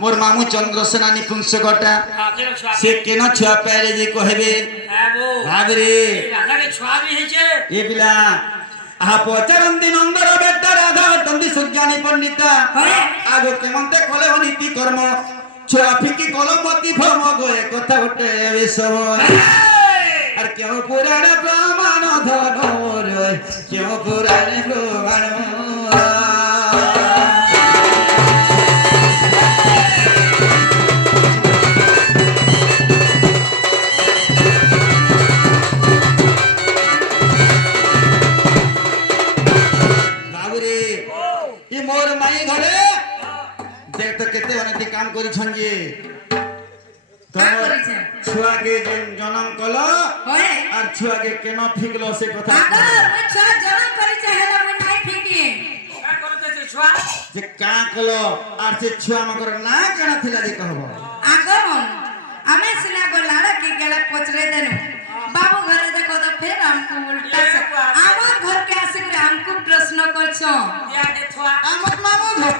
मोर मामू चंद्रसेना निपुंसकटा से केना छुआ पैरे जे कहबे भाबरे ए बिला आहा पचरंती नंदर बेटा राधा तंदी सुज्ञानी पंडिता आगो केमंते कले हो नीति कर्म छुआ फिकी कलमती भम गए कथा उठे विसव और क्यों पुराण प्रमाण धन रे क्यों पुराण प्रमाण मोर माई घरे देख तो केते अनेक काम करी छंजे छुआ के जन्म कलो होए और छुआ के केना फिकलो से कथा अगर मैं छुआ जन्म करी चाहेला मैं नहीं फिकी का करते से छुआ जे का कलो और से छुआ मकर ना केना थिला जे कहबो अगर हमें सिना को लाड़ा की गेला पचरे देनु बाबू घरे देखो तो फिर हमको उल्टा से आमार घर के आसे करे हमको प्रश्न करछो या देखवा आमत मामू घर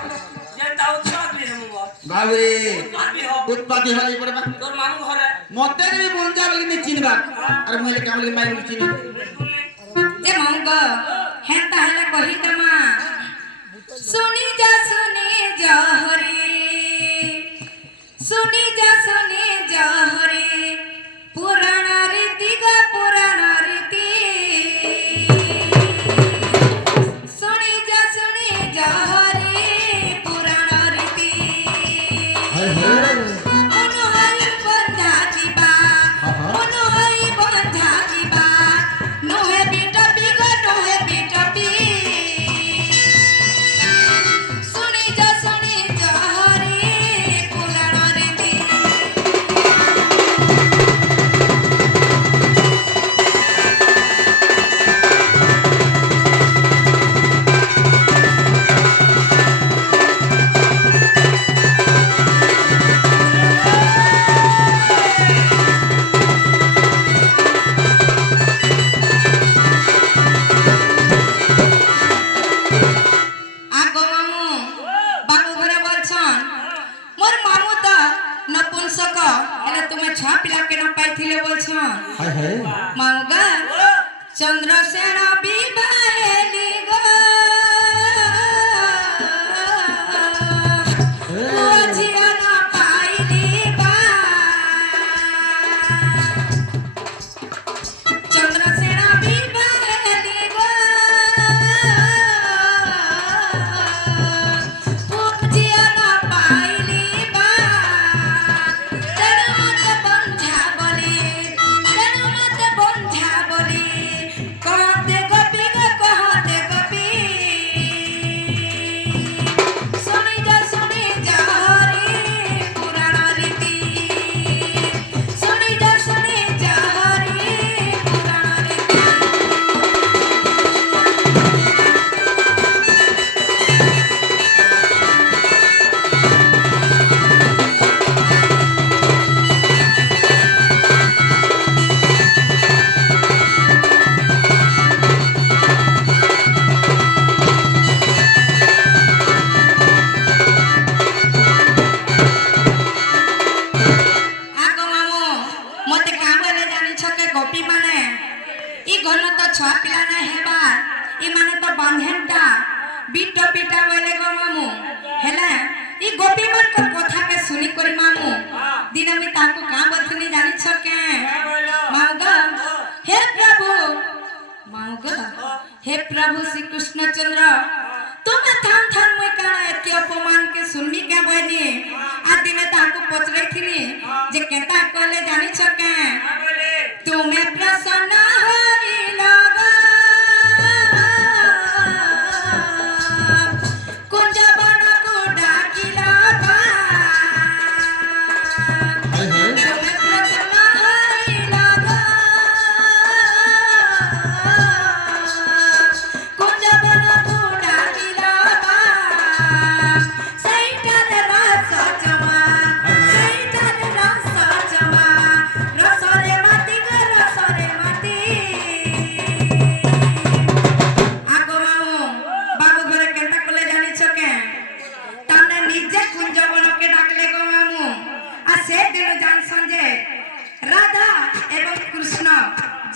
जे ताऊ छक ले हमगो बाबरे उत्पाती हली पड़बा तोर मामू घरे मते भी बोलजा बोली नि चिनबा अरे मोले काम लगे माई बोली चिनी ए मंगो हेता हला कहि तमा सुनी जा हरे सुनी जा हरे पुराण रीति गा पुराण रीति सुनी जा हरे पुराण रीति मनोहरी बंधा दिबा मनोहरी बंधा दिबा नोहे बेटा बिगो नोहे बेटा बी सुनी जा हरे पुराण रीति चंद्रसेना विवाहेली गो ओझिया ना पाइली बा चंद्रसेना विवाहेली गो ओझिया ना पाइली बा तेरे मत बंझा बोले कहते गोपी गो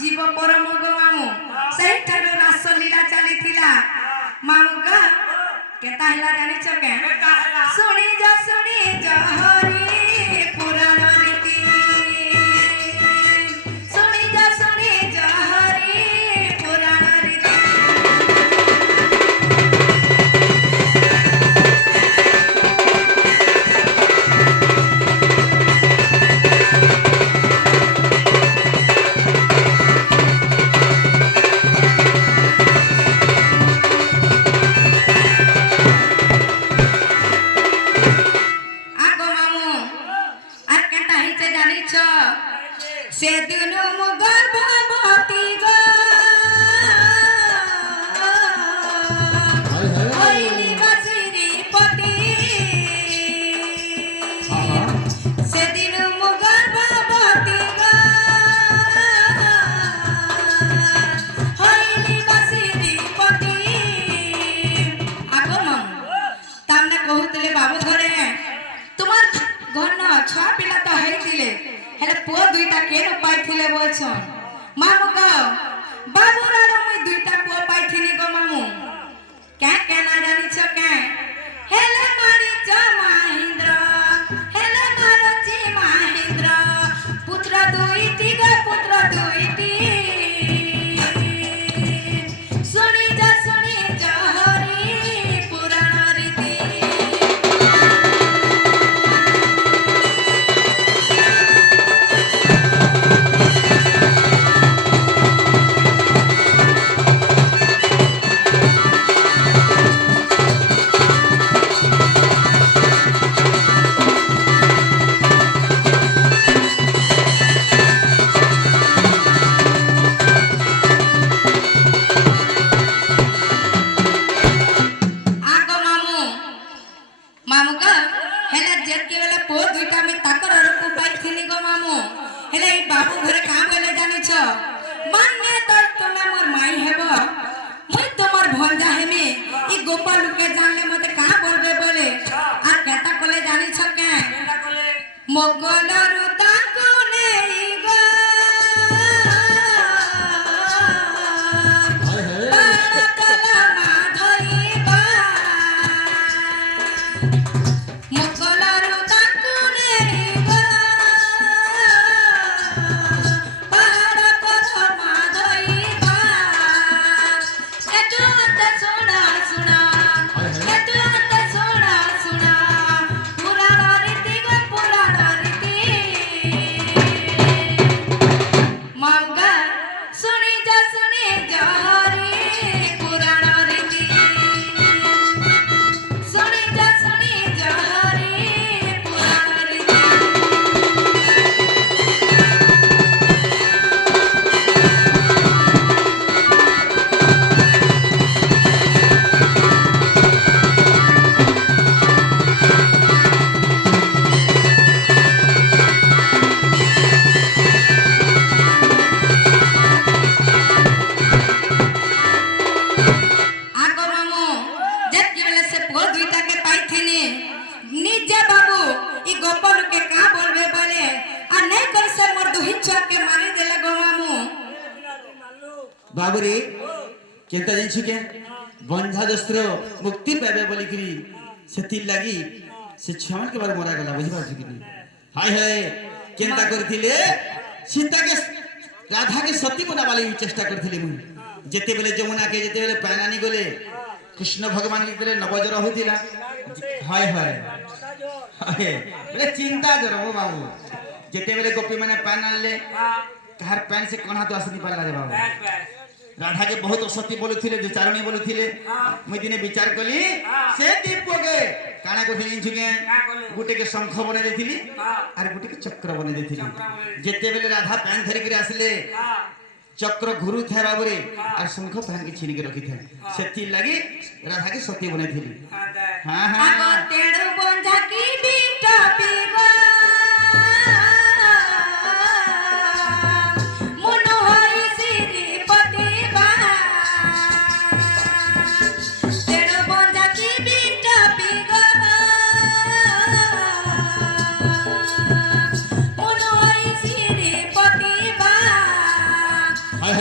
जीव परम गो मामू सही ठारो रासलीला चलीथिला मामू गा केता हिला जानि छ के सुनी जा हरि पुराण रीति सुनी जा हरि पुराण रीति से दुनु मुगर भवती गो होइली बसिरी पति से दिनु मुगर भवती गो होइली बसिरी पति आगो मम तामने कहूतले बाबू घरे तुम्हार घर न छुआ पिला तो हेतिले हेले पुआ दुईटा केन पाइथिले बोलछन मामू गो बाबूरा रो मुई दुईटा पुआ पाइथिनी गो मामू क्या कहना जानी छ के हेले मारी च महेंद्र हेले मारो जी महेंद्र पुत्र दुईटी गो पुत्र दुईटी सुनी जा हरि पुराण रीति मामू का हेला जेत के वेला पो दुईटा में ताकर रको पाइथिनी गो मामू हेला ई बाबू घरे काम गले जानि छ मान्ने त तमे मोर माई हेबो मुई तोमर भंजा हेमे ई गोपाल के जानले मते का बोलबे बोले आ केता कोले जानि छ के केता कोले मोगल रुता कोने गो बाबूरे केनता जिनछु के बंधा दस्त्र मुक्ति पाबे बोली करी सेति लागी से छमन के बार मरा गला बुझी पाछु कि हाय हाय केनता करथिले सीता के राधा के सती बना वाली चेष्टा करथिले मु जेते बेले जमुना के जेते बेले पानानी गले कृष्ण भगवान के बेले नवजर होतिला हाय हाय हाय बेले चिंता जरो बाबू जेते बेले गोपी माने पान आनले कहार पैन से कोन हाथ आसनी पाला रे बाबू राधा के बहुत सती बोलुथिले जो चारणी बोलुथिले मैं दिने विचार कली से दीप के काना को जिंछु के गुटे के शंख बने देथिली और गुटे के चक्र बने देथिली जेते बेले राधा पैन धरि के आसले चक्र घुरु थे बाबूरे और शंख पैन के छीन के रखी थे सेति लागि राधा के सती बने थिली हां हां आगो तेड़ो बंधा की बीटा पीबा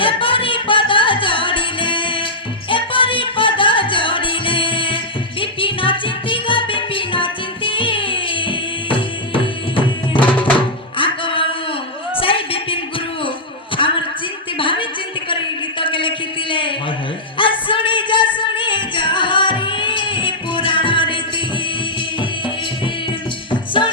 ଏପରି ପଦ ଯୋଡ଼ିଲେ ଏପରି ପଦ ଯୋଡ଼ିଲେ ବିପିନ ଚିନ୍ତି ଗୋ ବିପିନ ଚିନ୍ତି ଆଗ ମାମୁଁ ସେଇ ବିପିନ ଗୁରୁ ଆମର ଚିନ୍ତି ଭାବି ଚିନ୍ତି କରି ଗୀତକେ ଲେଖିଥିଲେ